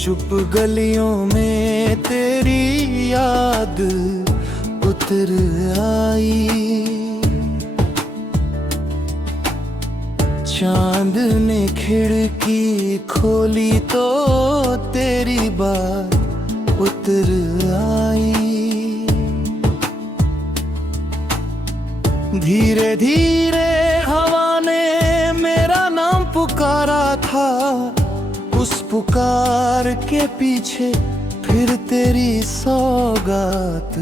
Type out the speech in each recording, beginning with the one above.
चुप गलियों में तेरी याद उतर आई। चांद ने खिड़की खोली तो तेरी बात उतर आई। धीरे धीरे हवा ने मेरा नाम पुकारा था, उस पुकार के पीछे फिर तेरी सौगात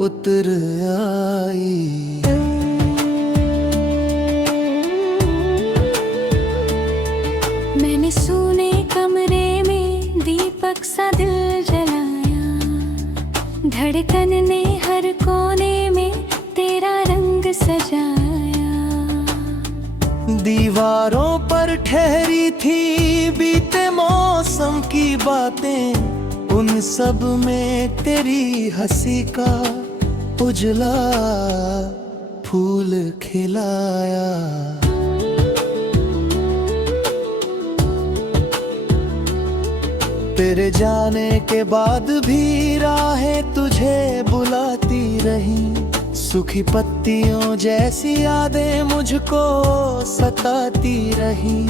उतर आई। मैंने सूने कमरे में दीपक सा दिल जलाया, धड़कन ने हर कोने में तेरा रंग सजाया। दीवारों पर ठहरी थी बीते मौसम की बातें, उन सब में तेरी हंसी का उजला फूल खिलाया। तेरे जाने के बाद भी राहें तुझे बुलाती रही, सूखी पत्तियों जैसी यादें मुझको सताती रही।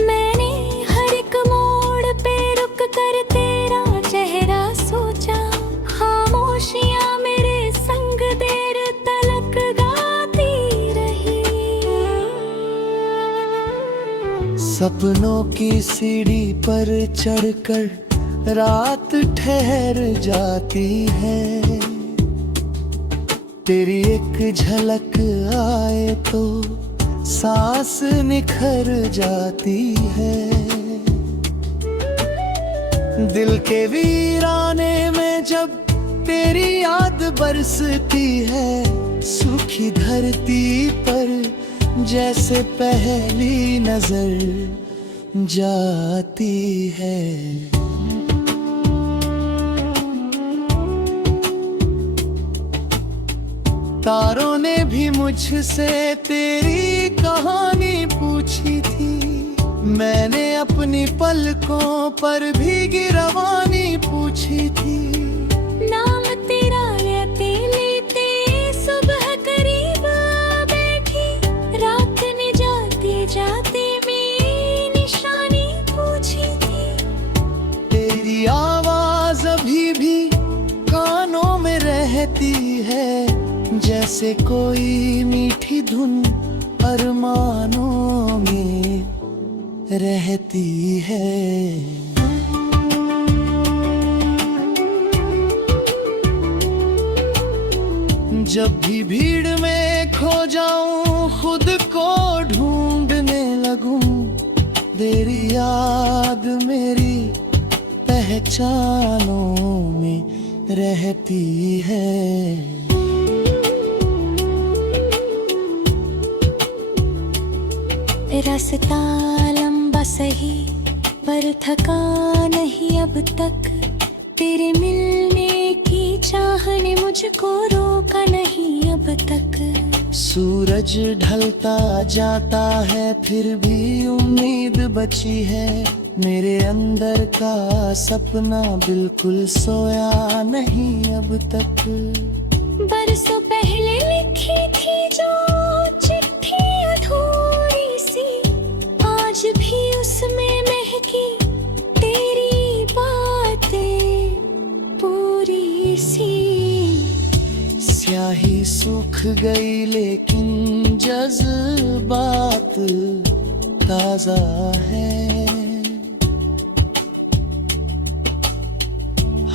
मैंने हर एक मोड़ पे रुक कर तेरा चेहरा सोचा, खामोशियां मेरे संग देर तलक गाती रही। सपनों की सीढ़ी पर चढ़कर रात ठहर जाती है, तेरी एक झलक आए तो सांस निखर जाती है। दिल के वीराने में जब तेरी याद बरसती है, सूखी धरती पर जैसे पहली नजर जाती है। तारों ने भी मुझसे तेरी कहानी पूछी थी, मैंने अपनी पलकों पर भीगी रवानी पूछी थी। नाम तेरा लेते लेते सुबह करीब आ बैठी, रात ने जाते जाते मेरी निशानी पूछी थी। तेरी आवाज अभी भी कानों में रहती है, जैसे कोई मीठी धुन अरमानों में रहती है। जब भी भीड़ में खो जाऊं, खुद को ढूंढने लगूं, तेरी याद मेरी पहचानों में रहती है। रास्ता लंबा सही पर थका नहीं अब तक, तेरे मिलने की चाह ने मुझको रोका नहीं अब तक। सूरज ढलता जाता है फिर भी उम्मीद बची है, मेरे अंदर का सपना बिल्कुल सोया नहीं अब तक। बरसों पहले लिखी थी जो चिट्ठी अधूरी सी, आज भी उसमें महकी तेरी बातें पूरी सी। स्याही सूख गई लेकिन जज्बात ताजा है,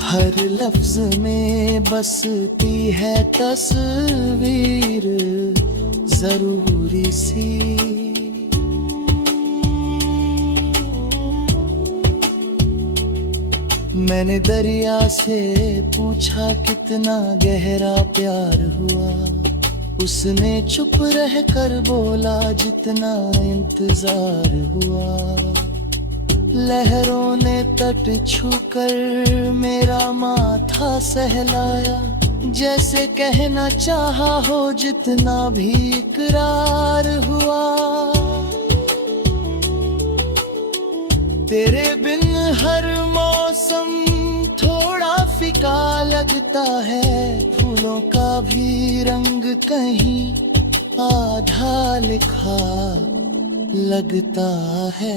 हर लफ्ज में बसती है तस्वीर जरूरी सी। मैंने दरिया से पूछा कितना गहरा प्यार हुआ, उसने चुप रह कर बोला जितना इंतजार हुआ। लहरों ने तट छूकर मेरा माथा सहलाया, जैसे कहना चाहा हो जितना भी इकरार हुआ। तेरे बिन हर मौसम थोड़ा फीका लगता है, फूलों का भी रंग कहीं आधा लिखा लगता है।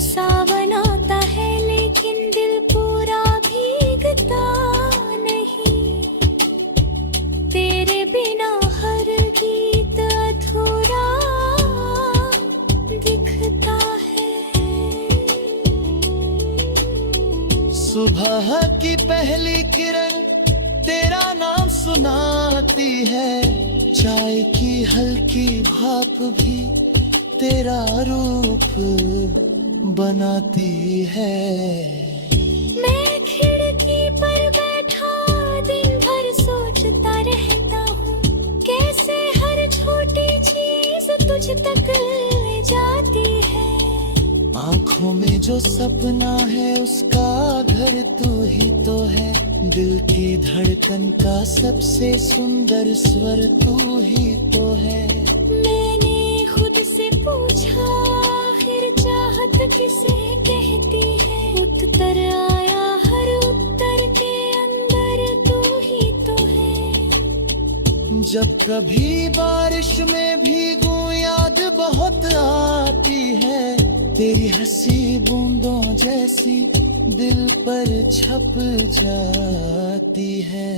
सावन आता है लेकिन दिल पूरा भीगता नहीं, तेरे बिना हर गीत अधूरा दिखता है। सुबह की पहली किरण तेरा नाम सुनाती है, चाय की हल्की भाप भी तेरा रूप बनाती है। मैं खिड़की पर बैठा दिन भर सोचता रहता हूँ, कैसे हर छोटी चीज तुझ तक ले जाती है। आँखों में जो सपना है उसका घर तू ही तो है, दिल की धड़कन का सबसे सुंदर स्वर तू ही तो है। मैंने खुद से पूछा आखिर चाहत किसे कहती है, उत्तर आया हर उत्तर के अंदर तू ही तो है। जब कभी बारिश में भीगूं याद बहुत आती है, तेरी हंसी बूंदों जैसी दिल पर छप जाती है।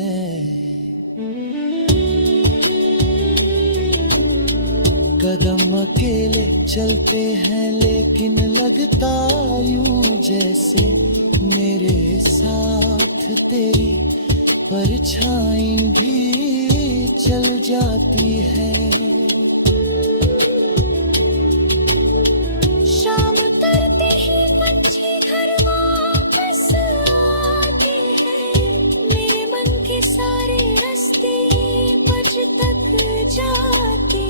कदम अकेले चलते हैं लेकिन लगता यूं जैसे मेरे साथ तेरी परछाई भी चल जाती है। शाम उतरते ही पंछी घर वापस आते हैं, मेरे मन के सारे रास्ते बज तक जाते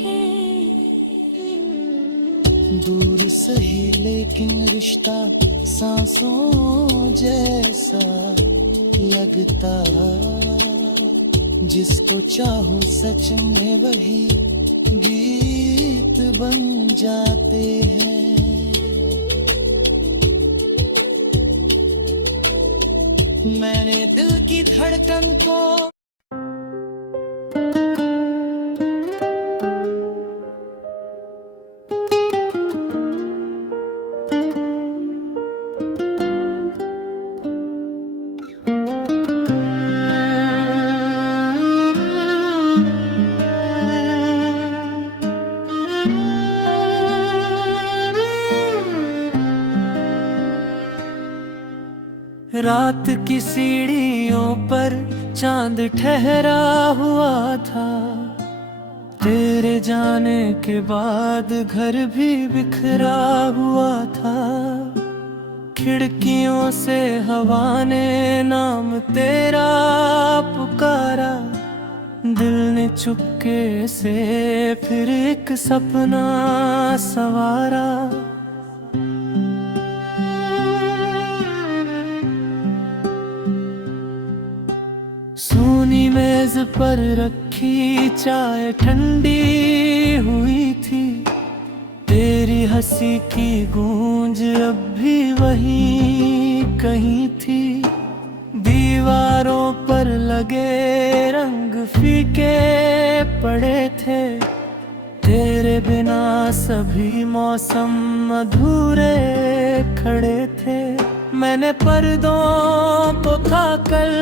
हैं। दूर सही लेकिन रिश्ता सांसों जैसा लगता, जिसको चाहो सच में वही गीत बन जाते हैं। मैंने दिल की धड़कन को रात की सीढ़ियों पर चांद ठहरा हुआ था, तेरे जाने के बाद घर भी बिखरा हुआ था। खिड़कियों से हवा ने नाम तेरा पुकारा, दिल ने चुपके से फिर एक सपना सवारा। सोनी मेज पर रखी चाय ठंडी हुई थी, तेरी हंसी की गूंज अब भी वहीं कहीं थी। दीवारों पर लगे रंग फीके पड़े थे, तेरे बिना सभी मौसम अधूरे खड़े थे। मैंने पर्दों को था कल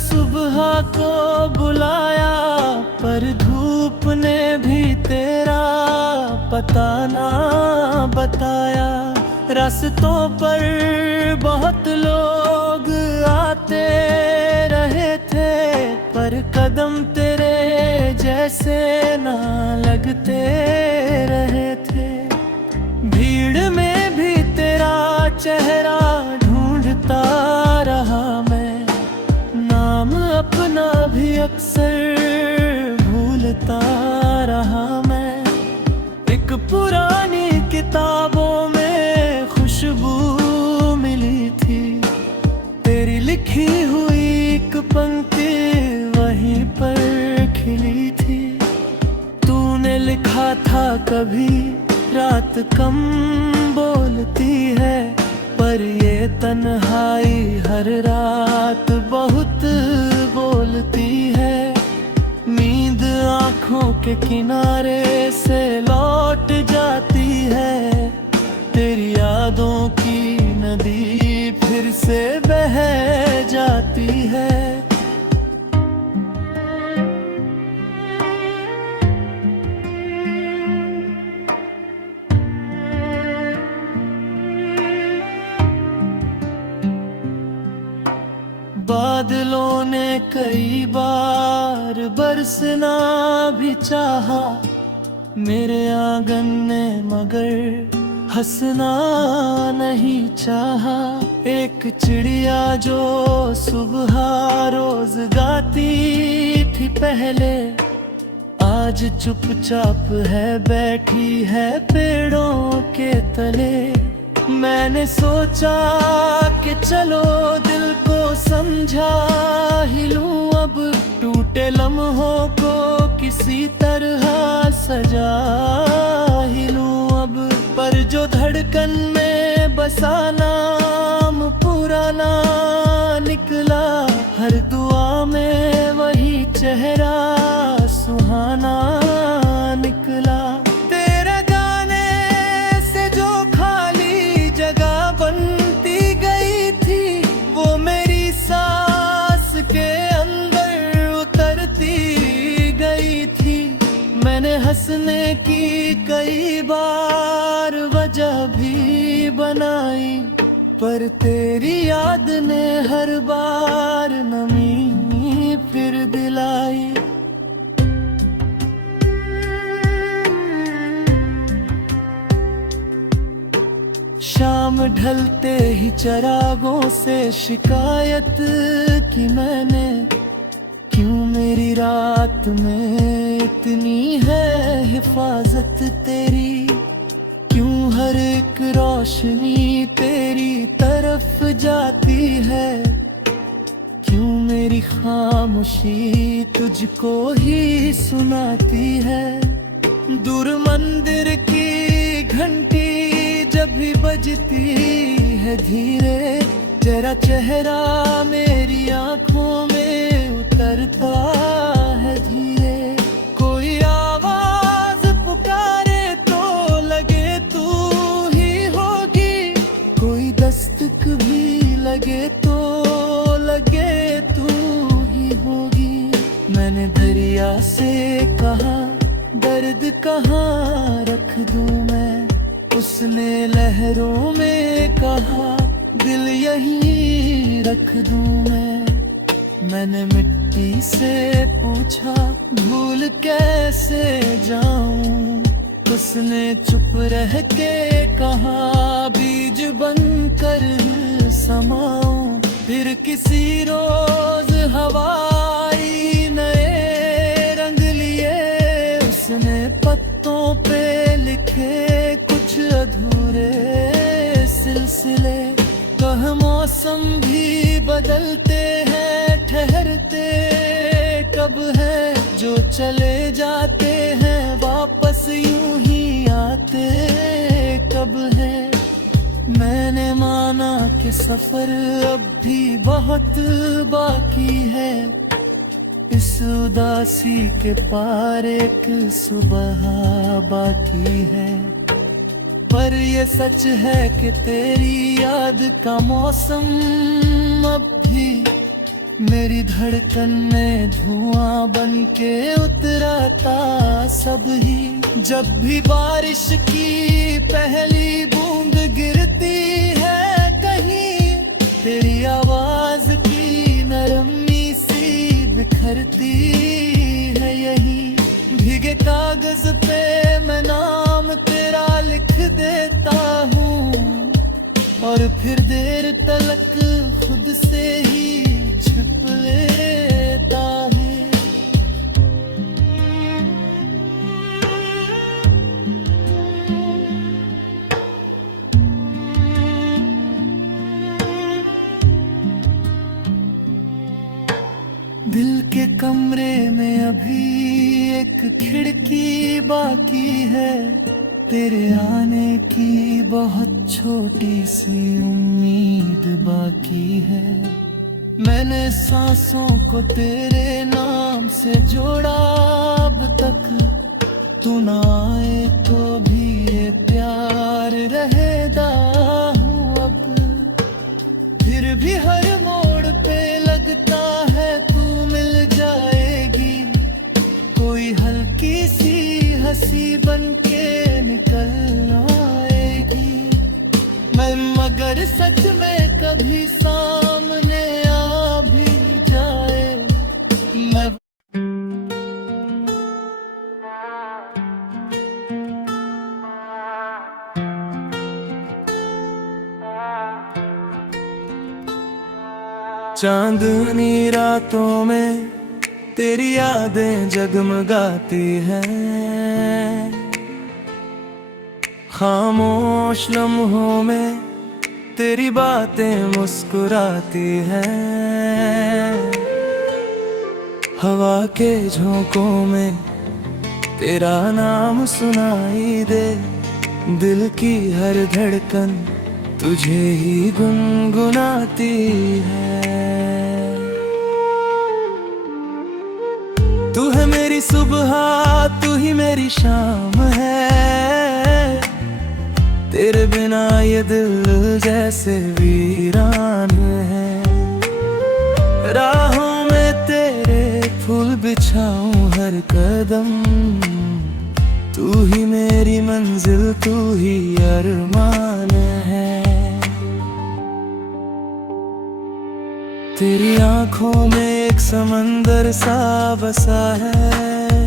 सुबह को बुलाया, पर धूप ने भी तेरा पता ना बताया। रास्तों पर बहुत लोग आते रहे थे, पर कदम तेरे जैसे ना लगते रहे थे। भीड़ में भी तेरा चेहरा ढूंढता रहा मैं, नाम अपना भी अक्सर भूलता रहा मैं। एक पुरानी किताबों में खुशबू मिली थी, तेरी लिखी हुई एक पंक्ति वहीं पर खिली थी। तूने लिखा था कभी रात कम बोलती है, पर ये तन्हाई हर रात बहुत बोलती है। नींद आँखों के किनारे से लौट जाती है, तेरी यादों की नदी फिर से बह जाती है। बादलों ने कई बार बरसना भी चाहा मेरे आंगन ने, मगर हंसना नहीं चाहा। एक चिड़िया जो सुबह रोज गाती थी पहले, आज चुपचाप है बैठी है पेड़ों के तले। मैंने सोचा कि चलो दिल को समझा ही लूं, अब टूटे लम्हों को किसी तरह सजा ही लूं अब। पर जो धड़कन में बसा नाम पुराना निकला, हर दुआ में वही चेहरा सुहाना निकला। तेरे गाने से जो खाली जगह बनती गई थी, वो मेरी सांस के अंदर उतरती गई थी। मैंने हंसने की कई बार वजह भी बनाई, पर तेरी याद ने हर बार नमी फिर दिलाई। शाम ढलते ही चरागों से शिकायत की मैंने, क्यों मेरी रात में इतनी है हिफाजत तेरी, क्यों हर एक रोशनी तेरी तरफ जाती है, क्यों मेरी खामोशी तुझको ही सुनाती है। दूर मंदिर की घंटी जब भी बजती है धीरे, तेरा चेहरा मेरी आंखों में उतरता है धीरे। कोई आवाज पुकारे तो लगे तू ही होगी, कोई दस्तक भी लगे तो लगे तू ही होगी। मैंने दरिया से कहा दर्द कहाँ रख दूं मैं, उसने लहरों में कहा दिल यहीं रख दूं मैं। मैंने मिट्टी से पूछा भूल कैसे जाऊं, उसने चुप रह के कहा बीज बनकर समाऊं। फिर किसी रोज हवाई नए रंग लिए, उसने पत्तों पे लिखे कुछ अधूरे सिलसिले। कह मौसम भी बदलते हैं, ठहरते कब है, जो चले जाते हैं वापस यूं ही आते कब है। मैंने माना कि सफर अब भी बहुत बाकी है, इस उदासी के पार एक सुबह बाकी है। पर ये सच है कि तेरी याद का मौसम अब भी मेरी धड़कन में धुआं बन के उतराता सब ही। जब भी बारिश की पहली बूंद गिरती है कहीं, तेरी आवाज की नरमी सी बिखरती है यही। भीगे कागज पे मैं नाम तेरा लिख देता हूँ, और फिर देर तलक खुद से ही छिप लेता है। दिल के कमरे में अभी एक खिड़की बाकी है, तेरे आने की बहुत छोटी सी उम्मीद बाकी है। मैंने सांसों को तेरे नाम से जोड़ा अब तक। तू ना आए तो भी ये प्यार रहेगा हूँ अब। फिर भी हर मोड़ पे लगता है तू मिल जाएगी। कोई हल्की सी हंसी बन के निकल आएगी। मैं मगर सच में कभी सामने आ भी जाए मैं। चांदनी रातों में तेरी यादें जगमगाती हैं। खामोश लम्हों में तेरी बातें मुस्कुराती हैं। हवा के झोंकों में तेरा नाम सुनाई दे। दिल की हर धड़कन तुझे ही गुनगुनाती है। तू है मेरी सुबह, तू ही मेरी शाम है। तेरे बिना ये दिल जैसे वीरान है। राहों में तेरे फूल बिछाऊं हर कदम। तू ही मेरी मंजिल, तू ही अरमान है। तेरी आंखों में एक समंदर सा बसा है,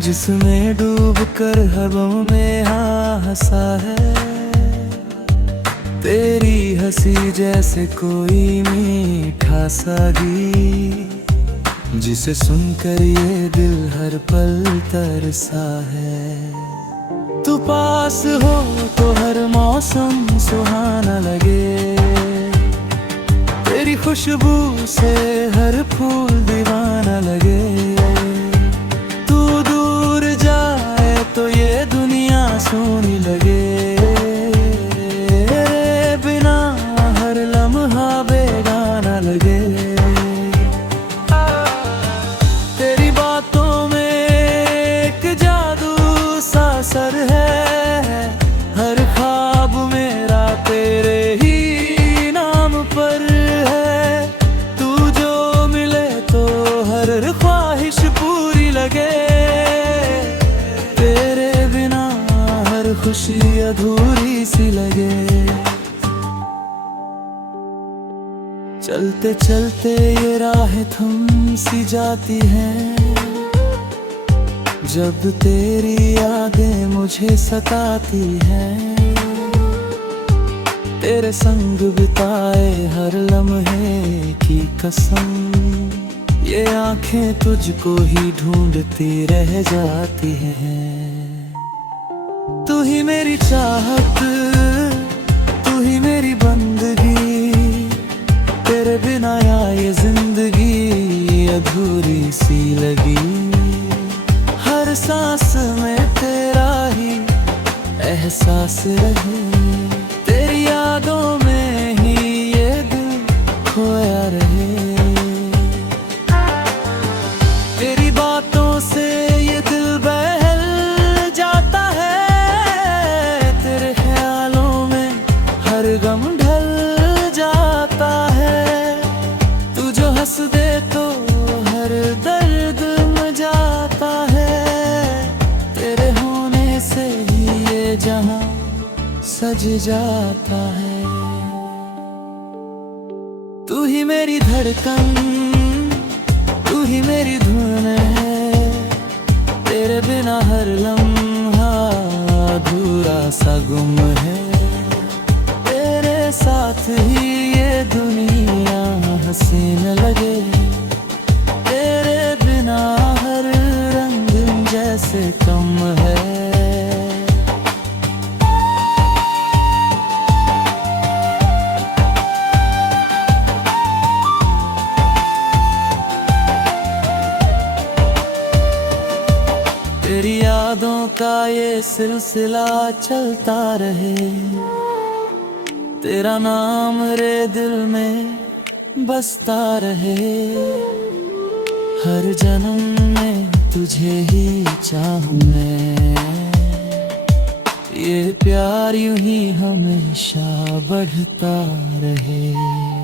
जिसमें डूब कर हवा में हंसा है। तेरी हंसी जैसे कोई मीठा सा गीत, जिसे सुनकर ये दिल हर पल तरसा है। तू पास हो तो हर मौसम सुहाना लगे। तेरी खुशबू से हर फूल दीवाना लगे। तू दूर जाए तो ये दुनिया सोनी लगे। तेरे बिना हर लम्हा बेगाना लगे। तेरी बातों में एक जादू सा असर है। हर ख्वाब मेरा तेरे ही नाम पर है। तू जो मिले तो हर ख्वाहिश पूरी लगे। तेरे बिना हर खुशी अधूरी सी लगे। चलते चलते ये राहें थम सी जाती हैं, जब तेरी यादें मुझे सताती हैं। तेरे संग बिताए हर लम्हे की कसम, ये आंखें तुझको ही ढूंढती रह जाती हैं। तू ही मेरी चाहत, तू ही मेरी बंदगी। तेरे बिना ये जिंदगी अधूरी सी लगी। हर सांस में तेरा ही एहसास रहे। तेरी यादों में ही ये दिल खोया रहे। तेरी बातों से ये दिल बहल जाता है। तेरे ख्यालों में हर गम ढल जाता है। तू जो हंस दे तो हर दर्द मिट जाता है। तेरे होने से ही ये जहां सज जाता है। तू ही मेरी धड़कन, तू ही मेरी धुन है। तेरे बिना हर लम्हा अधूरा सा गुम है। तेरे साथ ही ये दुनिया हसीन लगे। तेरे बिना हर रंग जैसे कम है। तेरी यादों यादों का ये सिलसिला चलता रहे, तेरा नाम रे दिल में बसता रहे। हर जन्म में तुझे ही चाहूं मैं, ये प्यार यूं ही हमेशा बढ़ता रहे।